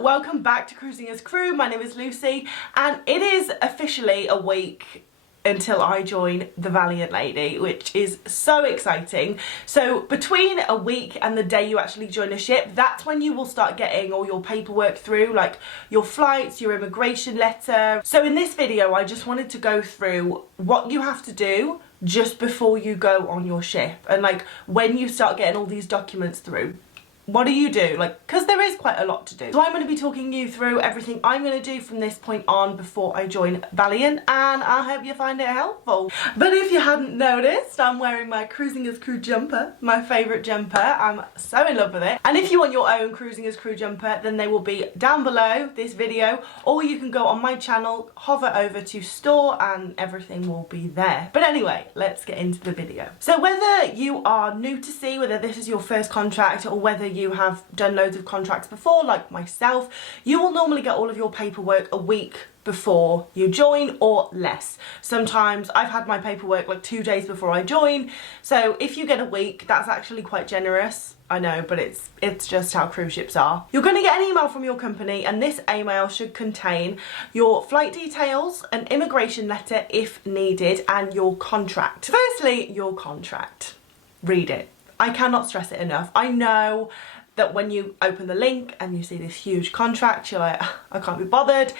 welcome back to Cruising as Crew. My name is Lucy and it is officially a week until I join the Valiant Lady, which is so exciting. So between a week and the day you actually join a ship, that's when you will start getting all your paperwork through, like your flights, your immigration letter. So in this video I just wanted to go through what you have to do just before you go on your ship, and like when you start getting all these documents through. What do you do? Like, because there is quite a lot to do. So I'm going to be talking you through everything I'm going to do from this point on before I join Valiant, and I hope you find it helpful. But if you hadn't noticed, I'm wearing my Cruising as Crew jumper, my favourite jumper. I'm so in love with it. And if you want your own Cruising as Crew jumper, then they will be down below this video, or you can go on my channel, hover over to store, and everything will be there. But anyway, let's get into the video. So whether you are new to sea, whether this is your first contract, or whether you have done loads of contracts before like myself, you will normally get all of your paperwork a week before you join or less. Sometimes I've had my paperwork like 2 days before I join, so if you get a week, that's actually quite generous. I know, but it's just how cruise ships are. You're going to get an email from your company, and this email should contain your flight details, an immigration letter if needed, and your contract. Firstly, your contract. Read it. I cannot stress it enough. I know that when you open the link and you see this huge contract, you're like, I can't be bothered.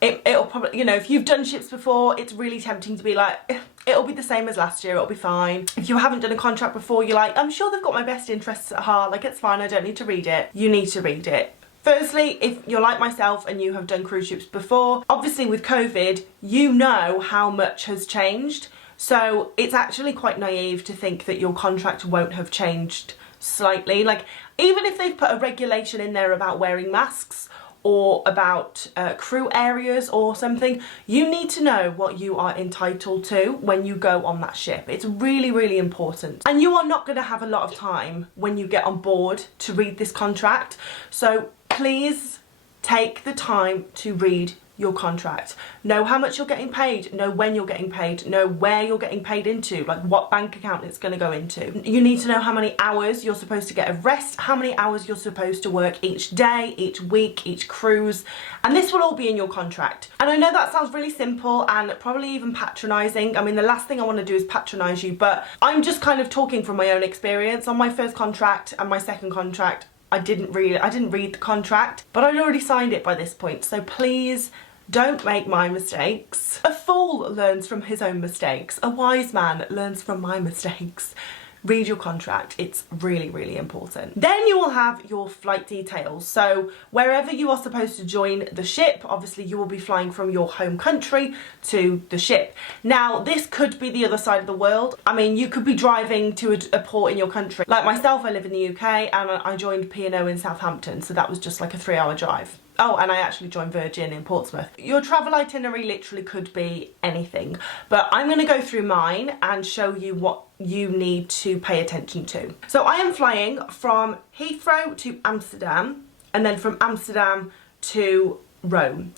It'll probably, you know, if you've done ships before, it's really tempting to be like, it'll be the same as last year, it'll be fine. If you haven't done a contract before, you're like, I'm sure they've got my best interests at heart, like it's fine, I don't need to read it. You need to read it. Firstly, if you're like myself and you have done cruise ships before, obviously with COVID, you know how much has changed. So it's actually quite naive to think that your contract won't have changed slightly. Like, even if they've put a regulation in there about wearing masks or about crew areas or something, you need to know what you are entitled to when you go on that ship. It's really, really important. And you are not going to have a lot of time when you get on board to read this contract. So please take the time to read your contract. Know how much you're getting paid, know when you're getting paid, know where you're getting paid into, like what bank account it's going to go into. You need to know how many hours you're supposed to get of rest, how many hours you're supposed to work each day, each week, each cruise, and this will all be in your contract. And I know that sounds really simple and probably even patronising. I mean, the last thing I want to do is patronise you, but I'm just kind of talking from my own experience. On my first contract and my second contract, I didn't read the contract, but I'd already signed it by this point, so please don't make my mistakes. A fool learns from his own mistakes. A wise man learns from my mistakes. Read your contract. It's really, really important. Then you will have your flight details. So wherever you are supposed to join the ship, obviously you will be flying from your home country to the ship. Now, this could be the other side of the world. I mean, you could be driving to a port in your country. Like myself, I live in the UK and I joined P&O in Southampton, so that was just like a 3-hour drive. Oh, and I actually joined Virgin in Portsmouth. Your travel itinerary literally could be anything, but I'm going to go through mine and show you what you need to pay attention to. So I am flying from Heathrow to Amsterdam, and then from Amsterdam to Rome.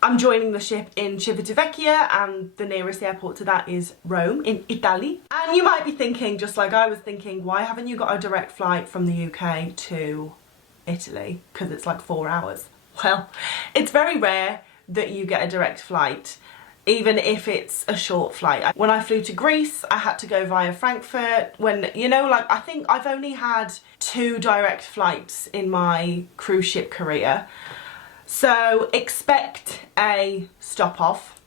I'm joining the ship in Civitavecchia, and the nearest airport to that is Rome in Italy. And you might be thinking, just like I was thinking, why haven't you got a direct flight from the UK to Italy? Because it's like 4 hours. Well, it's very rare that you get a direct flight, even if it's a short flight. When I flew to Greece, I had to go via Frankfurt. When, you know, like, I think I've only had 2 direct flights in my cruise ship career. So expect a stop off,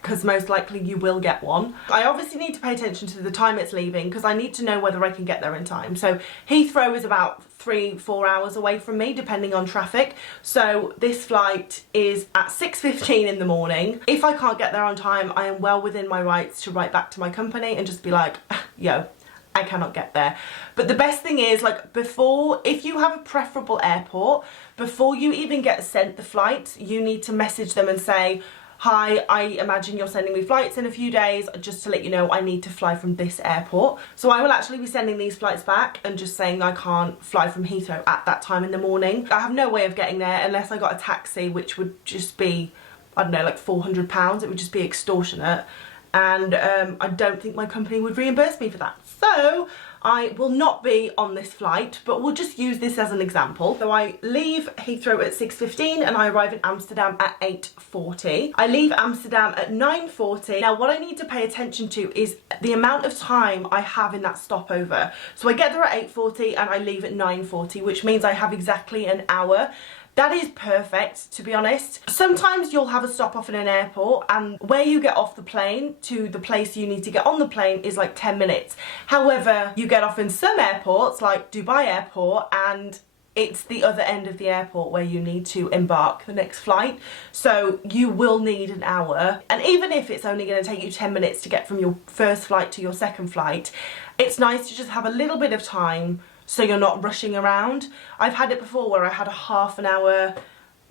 because most likely you will get one. I obviously need to pay attention to the time it's leaving, because I need to know whether I can get there in time. So Heathrow is about 3-4 hours away from me, depending on traffic. So this flight is at 6:15 in the morning. If I can't get there on time, I am well within my rights to write back to my company and just be like, yo, I cannot get there. But the best thing is, like, before, if you have a preferable airport, before you even get sent the flight, you need to message them and say, hi, I imagine you're sending me flights in a few days. Just to let you know, I need to fly from this airport. So I will actually be sending these flights back and just saying I can't fly from Heathrow at that time in the morning. I have no way of getting there unless I got a taxi, which would just be, I don't know, like £400. It would just be extortionate. And I don't think my company would reimburse me for that. So I will not be on this flight, but we'll just use this as an example. So I leave Heathrow at 6:15 and I arrive in Amsterdam at 8:40. I leave Amsterdam at 9:40. Now what I need to pay attention to is the amount of time I have in that stopover. So I get there at 8:40 and I leave at 9:40, which means I have exactly an hour. That is perfect, to be honest. Sometimes you'll have a stop off in an airport and where you get off the plane to the place you need to get on the plane is like 10 minutes. However, you get off in some airports, like Dubai Airport, and it's the other end of the airport where you need to embark the next flight. So you will need an hour. And even if it's only going to take you 10 minutes to get from your first flight to your second flight, it's nice to just have a little bit of time so you're not rushing around. I've had it before where I had a half an hour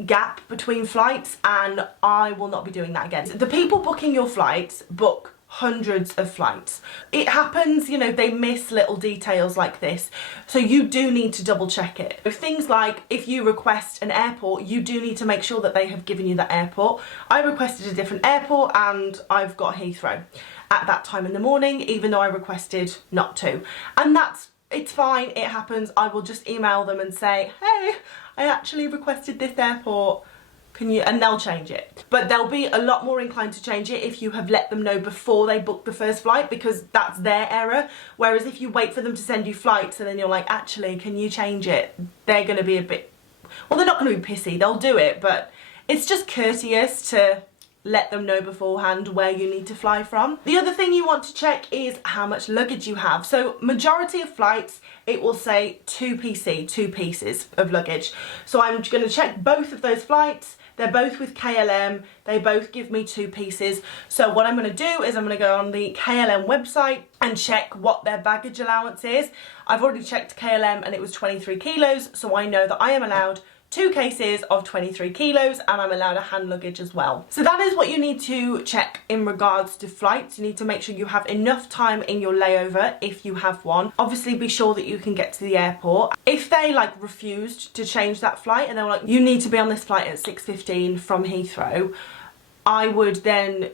gap between flights and I will not be doing that again. The people booking your flights book hundreds of flights. It happens, you know, they miss little details like this, so you do need to double check it. Things like if you request an airport, you do need to make sure that they have given you that airport. I requested a different airport and I've got Heathrow at that time in the morning, even though I requested not to. And it's fine, it happens. I will just email them and say, hey, I actually requested this airport, can you, and they'll change it. But they'll be a lot more inclined to change it if you have let them know before they book the first flight, because that's their error. Whereas if you wait for them to send you flights and then you're like, actually, can you change it? They're gonna be a bit, well, they're not gonna be pissy, they'll do it, but it's just courteous to let them know beforehand where you need to fly from. The other thing you want to check is how much luggage you have. So majority of flights, it will say 2PC, 2 pieces of luggage. So I'm going to check both of those flights. They're both with KLM. They both give me 2 pieces. So what I'm going to do is I'm going to go on the KLM website and check what their baggage allowance is. I've already checked KLM and it was 23 kilos. So I know that I am allowed 2 cases of 23 kilos and I'm allowed a hand luggage as well. So that is what you need to check in regards to flights. You need to make sure you have enough time in your layover if you have one. Obviously be sure that you can get to the airport. If they like refused to change that flight and they were like, you need to be on this flight at 6:15 from Heathrow, I would then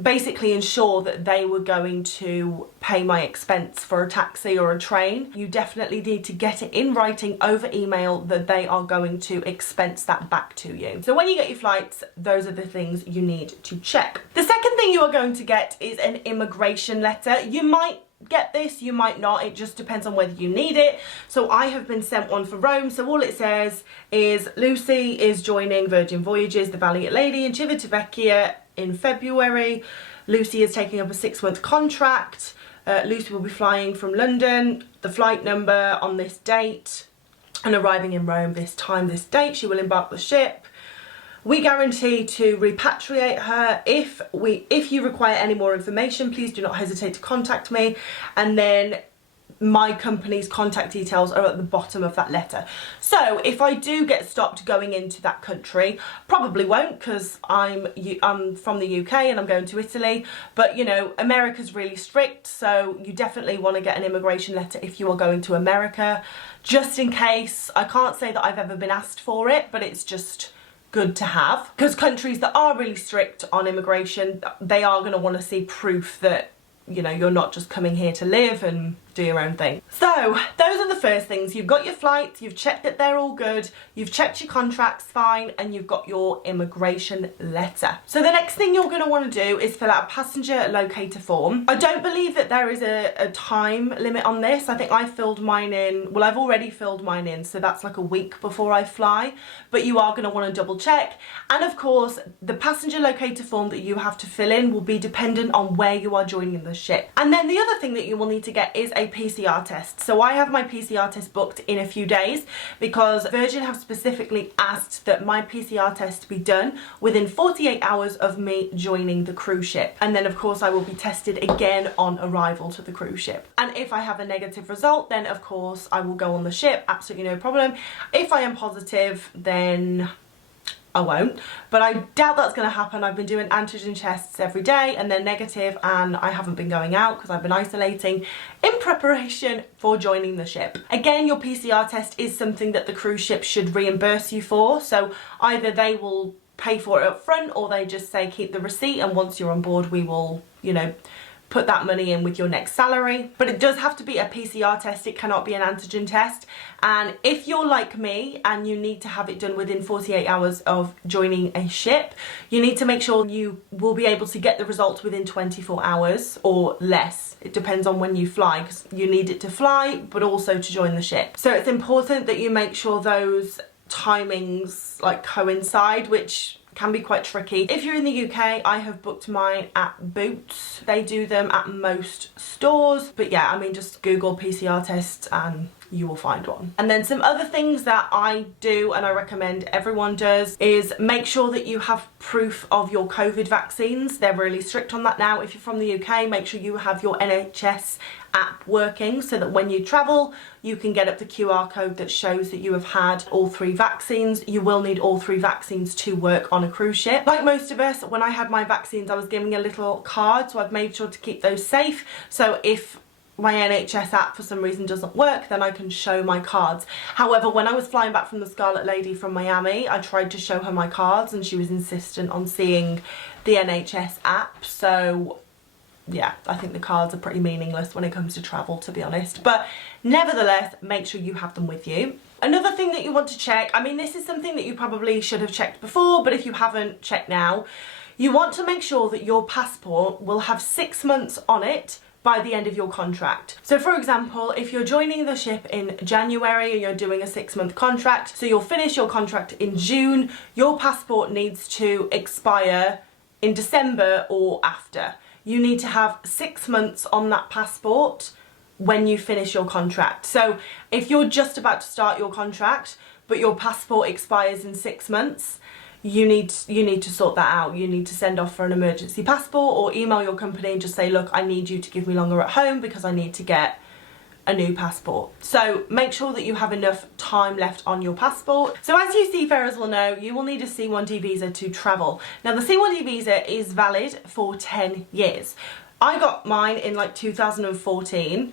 basically ensure that they were going to pay my expense for a taxi or a train. You definitely need to get it in writing over email that they are going to expense that back to you. So when you get your flights, those are the things you need to check. The second thing you are going to get is an immigration letter. You might get this, you might not, it just depends on whether you need it. So I have been sent one for Rome, so all it says is Lucy is joining Virgin Voyages, the Valiant Lady in Civitavecchia in February. Lucy is taking up a 6-month contract. Lucy will be flying from London, the flight number on this date, and arriving in Rome this time, this date. She will embark the ship. We guarantee to repatriate her. If you require any more information, please do not hesitate to contact me. And then my company's contact details are at the bottom of that letter. So if I do get stopped going into that country, probably won't, because I'm from the UK and I'm going to Italy, but you know, America's really strict, so you definitely want to get an immigration letter if you are going to America, just in case. I can't say that I've ever been asked for it, but it's just good to have, because countries that are really strict on immigration, they are going to want to see proof that, you know, you're not just coming here to live and do your own thing. So those are the first things. You've got your flights, you've checked that they're all good, you've checked your contracts fine, and you've got your immigration letter. So the next thing you're going to want to do is fill out a passenger locator form. I don't believe that there is a time limit on this. I think I filled mine in, well, I've already filled mine in, so that's like a week before I fly, but you are going to want to double check. And of course, the passenger locator form that you have to fill in will be dependent on where you are joining the ship. And then the other thing that you will need to get is a PCR test. So I have my PCR test booked in a few days because Virgin have specifically asked that my PCR test be done within 48 hours of me joining the cruise ship. And then of course I will be tested again on arrival to the cruise ship. And if I have a negative result, then of course I will go on the ship, absolutely no problem. If I am positive, then I won't, but I doubt that's going to happen. I've been doing antigen tests every day and they're negative, and I haven't been going out because I've been isolating in preparation for joining the ship. Again, your PCR test is something that the cruise ship should reimburse you for, so either they will pay for it up front or they just say keep the receipt, and once you're on board we will, you know, put that money in with your next salary. But it does have to be a PCR test, it cannot be an antigen test. And if you're like me and you need to have it done within 48 hours of joining a ship, you need to make sure you will be able to get the results within 24 hours or less. It depends on when you fly, because you need it to fly but also to join the ship. So it's important that you make sure those timings like coincide, which can be quite tricky. If you're in the UK, I have booked mine at Boots. They do them at most stores. But yeah, I mean, just Google PCR tests and you will find one. And then some other things that I do and I recommend everyone does is make sure that you have proof of your COVID vaccines. They're really strict on that now. If you're from the UK, make sure you have your NHS app working so that when you travel you can get up the QR code that shows that you have had all 3 vaccines. You will need all 3 vaccines to work on a cruise ship. Like most of us, when I had my vaccines I was given a little card, so I've made sure to keep those safe, so if my NHS app for some reason doesn't work, then I can show my cards. However, when I was flying back from the Scarlet Lady from Miami, I tried to show her my cards and she was insistent on seeing the NHS app. So yeah, I think the cards are pretty meaningless when it comes to travel, to be honest. But nevertheless, make sure you have them with you. Another thing that you want to check, I mean, this is something that you probably should have checked before, but if you haven't, check now. You want to make sure that your passport will have 6 months on it by the end of your contract. So for example, if you're joining the ship in January and you're doing a 6-month contract, so you'll finish your contract in June, your passport needs to expire in December or after. You need to have 6 months on that passport when you finish your contract. So if you're just about to start your contract but your passport expires in 6 months, you need to sort that out. You need to send off for an emergency passport or email your company and just say, look, I need you to give me longer at home because I need to get a new passport. So make sure that you have enough time left on your passport. So as you seafarers will know, you will need a C1D visa to travel. Now the C1D visa is valid for 10 years. I got mine in like 2014.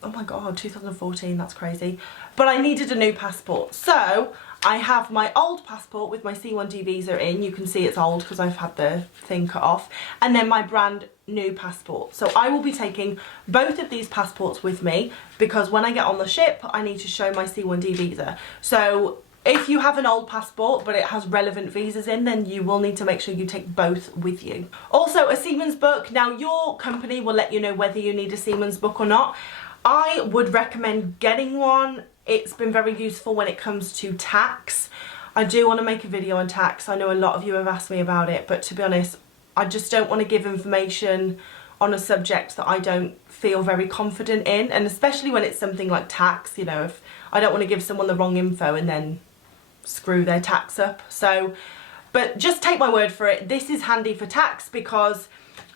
Oh my god, 2014, that's crazy. But I needed a new passport. So I have my old passport with my C1D visa in. You can see it's old because I've had the thing cut off. And then my brand new passport. So I will be taking both of these passports with me because when I get on the ship, I need to show my C1D visa. So if you have an old passport but it has relevant visas in, then you will need to make sure you take both with you. Also, a seaman's book. Now your company will let you know whether you need a seaman's book or not. I would recommend getting one. It's been very useful when it comes to tax. I do want to make a video on tax. I know a lot of you have asked me about it, but to be honest, I just don't want to give information on a subject that I don't feel very confident in, and especially when it's something like tax, you know, if I don't want to give someone the wrong info and then screw their tax up. So, but just take my word for it, this is handy for tax because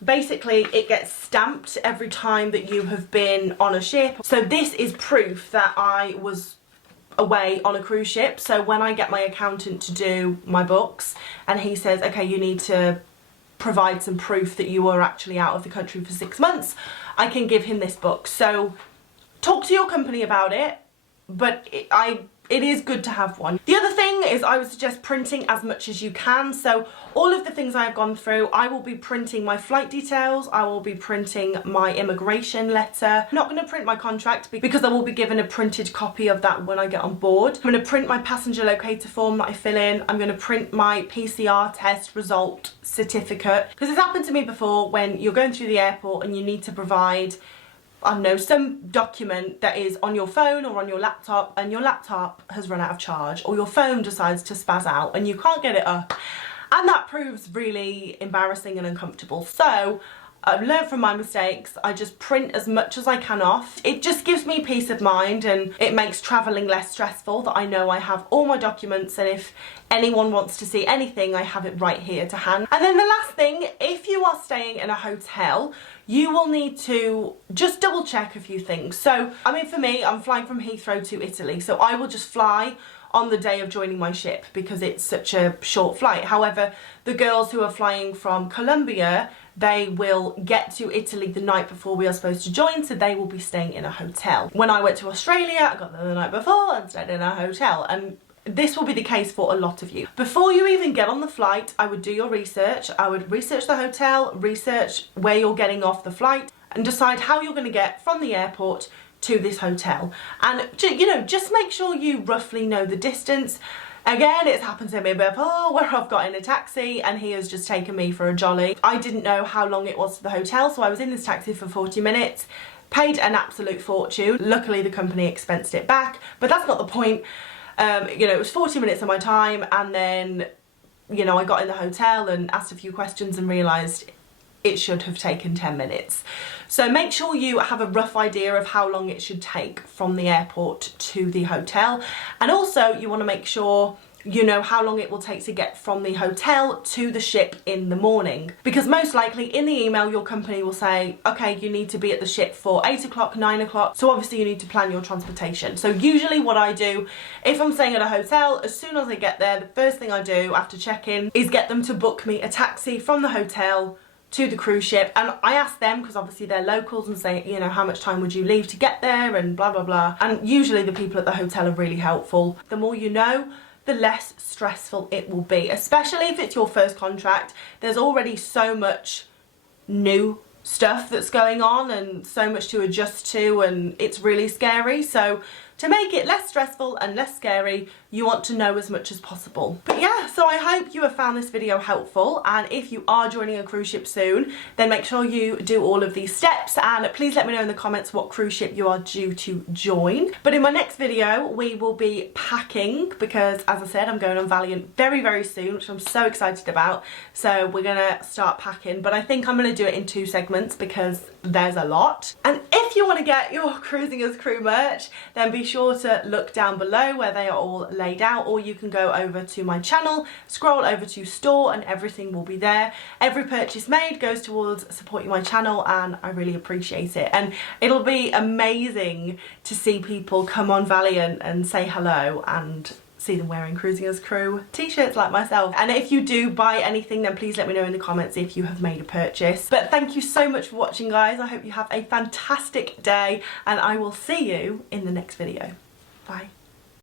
basically it gets stamped every time that you have been on a ship. So this is proof that I was away on a cruise ship. So when I get my accountant to do my books and he says, okay, you need to provide some proof that you were actually out of the country for 6 months, I can give him this book. So talk to your company about it, but it is good to have one. The other thing is I would suggest printing as much as you can. So all of the things I have gone through, I will be printing my flight details, I will be printing my immigration letter. I'm not going to print my contract because I will be given a printed copy of that when I get on board. I'm going to print my passenger locator form that I fill in. I'm going to print my PCR test result certificate because it's happened to me before when you're going through the airport and you need to provide, I don't know, some document that is on your phone or on your laptop and your laptop has run out of charge or your phone decides to spaz out and you can't get it up, and that proves really embarrassing and uncomfortable. So I've learned from my mistakes. I just print as much as I can off. It just gives me peace of mind and it makes travelling less stressful that I know I have all my documents, and if anyone wants to see anything, I have it right here to hand. And then the last thing, if you are staying in a hotel, you will need to just double check a few things. So, I mean, for me, I'm flying from Heathrow to Italy, so I will just fly on the day of joining my ship because it's such a short flight. However, the girls who are flying from Colombia, they will get to Italy the night before we are supposed to join, so they will be staying in a hotel. When I went to Australia, I got there the night before and stayed in a hotel, and this will be the case for a lot of you. Before you even get on the flight, I would do your research. I would research the hotel, research where you're getting off the flight, and decide how you're going to get from the airport to this hotel. And you know, just make sure you roughly know the distance. Again, it's happened to me before where I've got in a taxi and he has just taken me for a jolly. I didn't know how long it was to the hotel, so I was in this taxi for 40 minutes, paid an absolute fortune. Luckily the company expensed it back, but that's not the point. You know, it was 40 minutes of my time, and then, you know, I got in the hotel and asked a few questions and realised it should have taken 10 minutes. So make sure you have a rough idea of how long it should take from the airport to the hotel. And also you want to make sure you know how long it will take to get from the hotel to the ship in the morning. Because most likely in the email your company will say, okay, you need to be at the ship for 8 o'clock, 9 o'clock. So obviously you need to plan your transportation. So usually what I do, if I'm staying at a hotel, as soon as I get there, the first thing I do after check-in is get them to book me a taxi from the hotel to the cruise ship. And I ask them, because obviously they're locals, and say, you know, how much time would you leave to get there and blah, blah, blah. And usually the people at the hotel are really helpful. The more you know, the less stressful it will be, especially if it's your first contract. There's already so much new stuff that's going on and so much to adjust to, and it's really scary. So to make it less stressful and less scary, you want to know as much as possible. But yeah, so I hope you have found this video helpful, and if you are joining a cruise ship soon, then make sure you do all of these steps, and please let me know in the comments what cruise ship you are due to join. But in my next video, we will be packing, because as I said, I'm going on Valiant very, very soon, which I'm so excited about. So we're gonna start packing, but I think I'm gonna do it in 2 segments because there's a lot. And if you want to get your Cruising as Crew merch, then be sure to look down below where they are all laid out, or you can go over to my channel, scroll over to store, and everything will be there. Every purchase made goes towards supporting my channel, and I really appreciate it. And it'll be amazing to see people come on Valiant and say hello, and see them wearing Cruising as Crew t-shirts like myself. And if you do buy anything, then please let me know in the comments if you have made a purchase. But thank you so much for watching, guys. I hope you have a fantastic day, and I will see you in the next video. Bye.